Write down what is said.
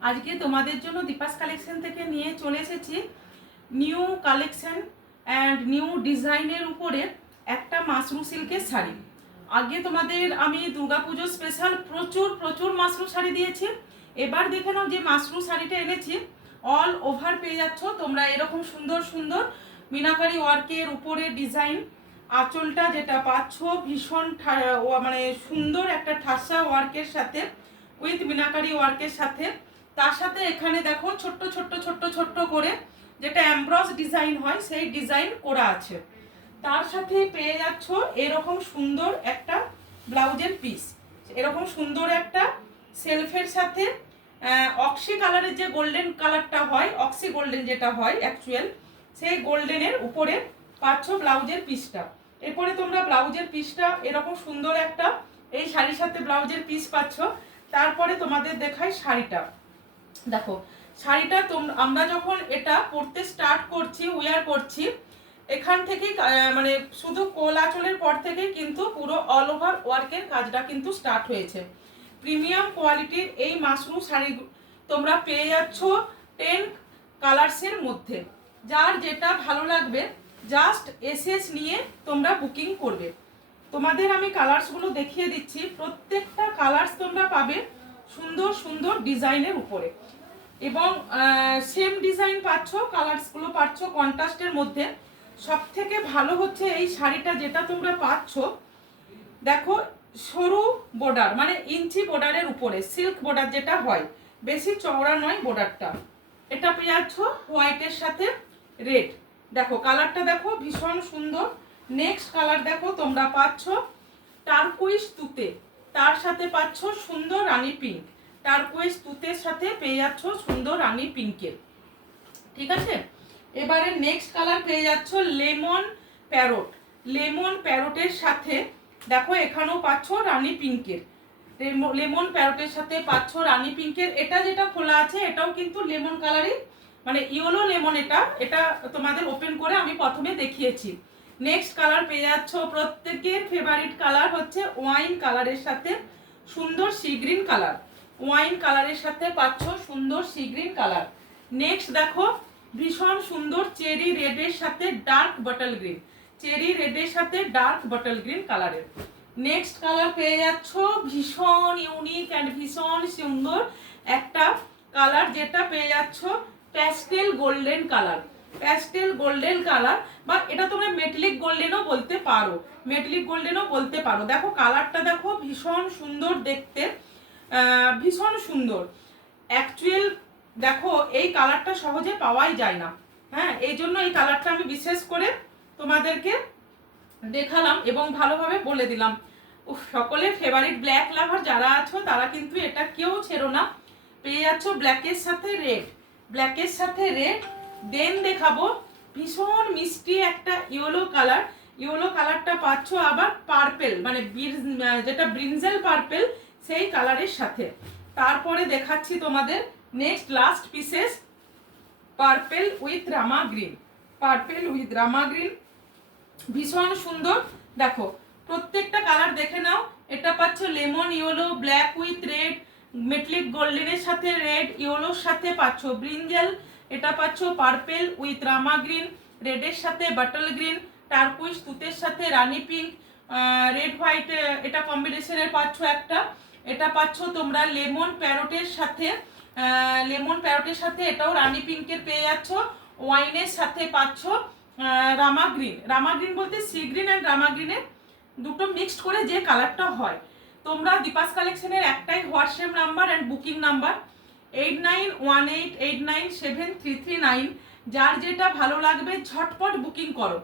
আজকে তোমাদের জন্য দীপাস কালেকশন থেকে নিয়ে চলে এসেছি নিউ কালেকশন অ্যান্ড নিউ ডিজাইনের উপরে একটা মাশরু সিল্কের শাড়ি। আগে তোমাদের আমি দুর্গাপুজো স্পেশাল প্রচুর প্রচুর মাশরু শাড়ি দিয়েছি। এবার দেখে নাও যে মাশরু শাড়িটা এনেছি, অল ওভার পেয়ে যাচ্ছ তোমরা এরকম সুন্দর সুন্দর মিনাকারি ওয়ার্কের উপরে ডিজাইন। আঁচলটা যেটা পাচ্ছ ভীষণ মানে সুন্দর একটা ঠাসা ওয়ার্কের সাথে, উইথ মিনাকারি ওয়ার্কের সাথে। তার সাথে এখানে দেখো ছোট্ট ছোট্ট ছোট্ট ছোট্ট করে যেটা এমব্রস ডিজাইন হয় সেই ডিজাইন করা আছে। তার সাথে পেয়ে যাচ্ছ এরকম সুন্দর একটা ব্লাউজের পিস, এরকম সুন্দর একটা সেলফের সাথে অক্সি কালারের যে গোল্ডেন কালারটা হয়, অক্সি গোল্ডেন যেটা হয় অ্যাকচুয়াল, সেই গোল্ডেনের উপরে পাচ্ছ ব্লাউজের পিসটা। এরপরে তোমরা ব্লাউজের পিসটা এরকম সুন্দর একটা এই শাড়ির সাথে ব্লাউজের পিস পাচ্ছ। তারপরে তোমাদের দেখাই শাড়িটা। দেখো শাড়িটা আমরা যখন এটা পরতে স্টার্ট করছি, ওয়্যার করছি, এখান থেকে মানে শুধু কোল আঁচলের পর থেকে কিন্তু পুরো অল ওভার ওয়ার্কের কাজটা কিন্তু স্টার্ট হয়েছে। প্রিমিয়াম কোয়ালিটির এই মাশরু শাড়ি তোমরা পেয়ে যাচ্ছ 10 কালার্সের মধ্যে। যার যেটা ভালো লাগবে জাস্ট এসএস নিয়ে তোমরা বুকিং করবে। তোমাদের আমি কালার্সগুলো দেখিয়ে দিচ্ছি, প্রত্যেকটা কালার্স তোমরা পাবে সুন্দর সুন্দর ডিজাইনের উপরে, এবং সেম ডিজাইন পাচ্ছ, কালার্সগুলো পাচ্ছ কন্ট্রাস্টের মধ্যে। সব থেকে ভালো হচ্ছে এই শাড়িটা যেটা তোমরা পাচ্ছ, দেখো সরু বর্ডার, মানে ইঞ্চি বর্ডারের উপরে সিল্ক বর্ডার যেটা হয়, বেশি চওড়া নয় বর্ডারটা। এটা পেয়ে যাচ্ছ হোয়াইটের সাথে রেড। দেখো কালারটা দেখো ভীষণ সুন্দর। নেক্সট কালার দেখো তোমরা পাচ্ছ টারকুইজ তুতে, তার সাথে পাচ্ছ সুন্দর রানী পিঙ্ক। টারকুইজ তুতের সাথে পেয়ে যাচ্ছ সুন্দর রানী পিঙ্কের, ঠিক আছে। এবারে নেক্সট কালার পেয়ে যাচ্ছ লেমন প্যারোট। লেমন প্যারোটের সাথে দেখো এখানেও পাচ্ছ রানী পিঙ্কের, লেমন প্যারোটের সাথে পাচ্ছ রানী পিঙ্কের। এটা যেটা খোলা আছে এটাও কিন্তু লেমন কালারই, মানে ইয়েলো লেমন। এটা এটা তোমাদের ওপেন করে আমি প্রথমে দেখিয়েছি। নেক্সট কালার পেয়ে যাচ্ছ প্রত্যেকের ফেভারিট কালার হচ্ছে ওয়াইন কালারের সাথে সুন্দর সি গ্রিন কালার। ওয়াইন কালারের সাথে পাচ্ছ সুন্দর সি গ্রিন কালার। নেক্সট দেখো ভীষণ সুন্দর চেরি রেডের সাথে ডার্ক বটল গ্রিন, চেরি রেডের সাথে ডার্ক বটল গ্রিন কালারের। নেক্সট কালার পেয়ে যাচ্ছ ভীষণ ইউনিক অ্যান্ড ভীষণ সুন্দর একটা কালার, যেটা পেয়ে যাচ্ছ pastel golden colour. Pastel golden colour, বা এটা তোমরা মেটালিক গোল্ডেনও বলতে পারো, মেটালিক গোল্ডেনও বলতে পারো। দেখো কালারটা দেখো ভীষণ সুন্দর দেখতে, ভীষণ সুন্দর অ্যাকচুয়াল। দেখো এই কালারটা সহজে পাওয়াই যায় না, হ্যাঁ, এই জন্য এই কালারটা আমি বিশেষ করে তোমাদেরকে দেখালাম এবং ভালোভাবে বলে দিলাম। সকলের ফেভারিট ব্ল্যাক লাভার যারা আছো তারা কিন্তু এটা কেউ ছেড়ো না। পেয়ে যাচ্ছ ব্ল্যাকের সাথে রেড, ব্ল্যাকের সাথে রেড। দেন দেখাবো ভীষণ মিষ্টি একটা ইয়েলো কালার। ইয়েলো কালারটা পাচ্ছ আবার পার্পেল, মানে যেটা ব্রিনজেল পার্পেল সেই কালারের সাথে। তারপরে দেখাচ্ছি তোমাদের next last pieces purple with Rama green. Purple with Rama green ভীষণ সুন্দর। দেখো প্রত্যেকটা কালার দেখে নাও। এটা পাচ্ছ lemon yellow, black with red, metallic গোল্ডেনের সাথে রেড, ইয়েলোর সাথে পাচ্ছ ব্রিঞ্জেল, এটা পাচ্ছ পার্পেল উইথ রামা গ্রিন, রেডের সাথে বাটল গ্রিন, টারকুইজ তুতের সাথে রানী পিঙ্ক, রেড হোয়াইট এটা কম্বিনেশনের পাচ্ছ একটা। এটা পাচ্ছ তোমরা লেমন প্যারোটের সাথে, লেমন প্যারোটের সাথে এটাও রানী পিঙ্কের পেয়ে যাচ্ছ। ওয়াইনের সাথে পাচ্ছ রামা গ্রিন। রামা গ্রিন বলতে সি গ্রিন অ্যান্ড রামা গ্রিনের দুটো মিক্সড করে যে কালারটা হয়। তোমরা দীপাস কালেকশনের একটাই WhatsApp number and booking number 8918897339। যার যেটা ভালো লাগবে ঝটপট বুকিং করো।